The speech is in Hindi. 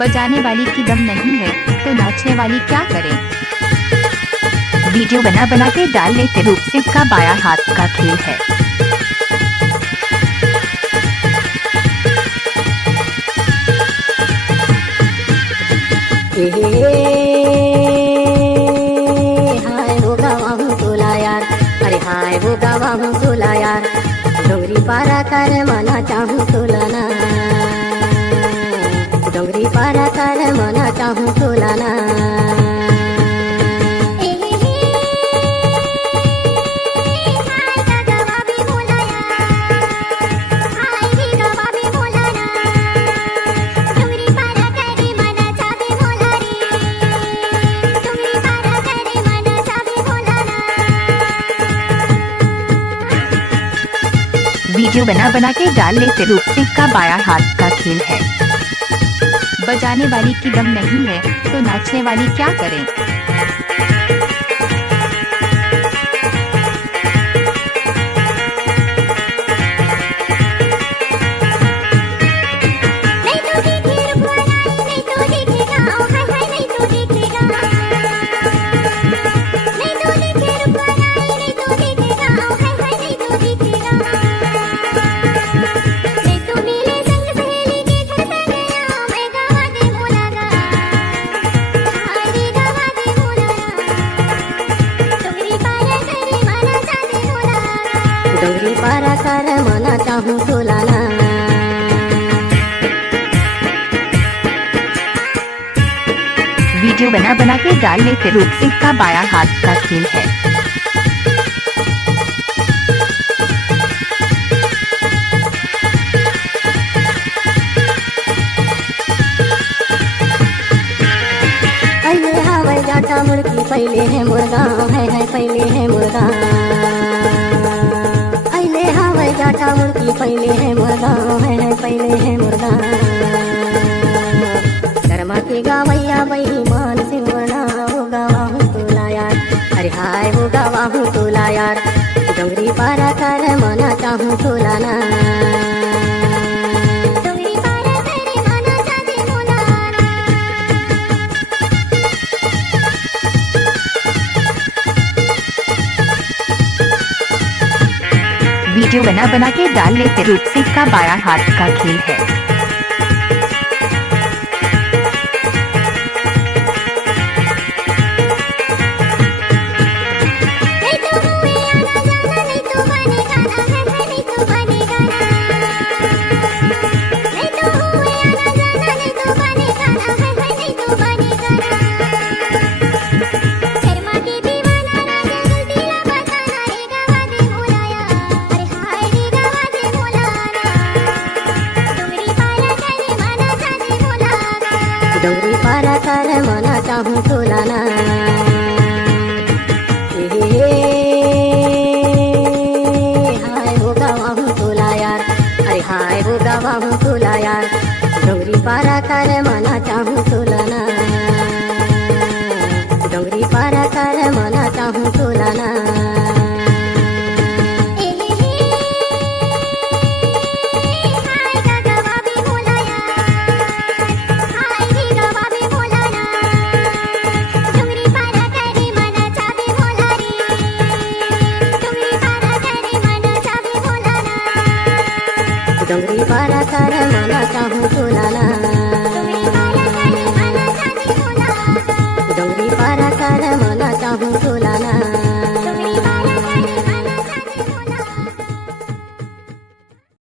बजाने वाली की दम नहीं है तो नाचने वाली क्या करे। वीडियो बना बना के डाल लेते रूप सिंह का बायां हाथ का खेल है। हाय वो गावा हूँ तोला यार, अरे हाय वो गावा हूँ तोला यार, डोंगरी पारा कर मना चाहूँ तोला ना, डोंगरी पारा कर मना चाहूँ तोला ना। वीडियो बना बना के डाल लेते रूप सिंह का बायां हाथ का खेल है। बजाने वाली की दम नहीं है तो नाचने वाली क्या करे। डोंगरी पारा कर मना चाहूँ तोला ना। वीडियो बना बना के डाल लेते रूप सिंह का बायां हाथ का खेल है। अरे हवाई जाटा मुड़की पहले है मुर्गा है पहले है मुर्गा, जाटा मुर्गी पहले है मुर्गा है पहले है मुर्गा, शर्मा के गावैया बही मान सिंह बना वो गावा हूँ तोला यार, अरे हाय वो गावा हूँ तोला यार, डोंगरी पारा कर मना चाहूँ तोला ना। वीडियो बना बना के डाल लेते रूप सिंह का बायां हाथ का खेल है। डोंगरी पारा कर मना चाहूँ तोला ना। हाय वो गावा हूँ तोला यार, अरे हाय वो गावा हूँ तोला यार, डोंगरी पारा कर मना चाहूँ तोला ना, डोंगरी पारा कर मना चाहूँ तोला ना। डोंगरी पारा कर मना चाहूँ तोला ना, डोंगरी पारा कर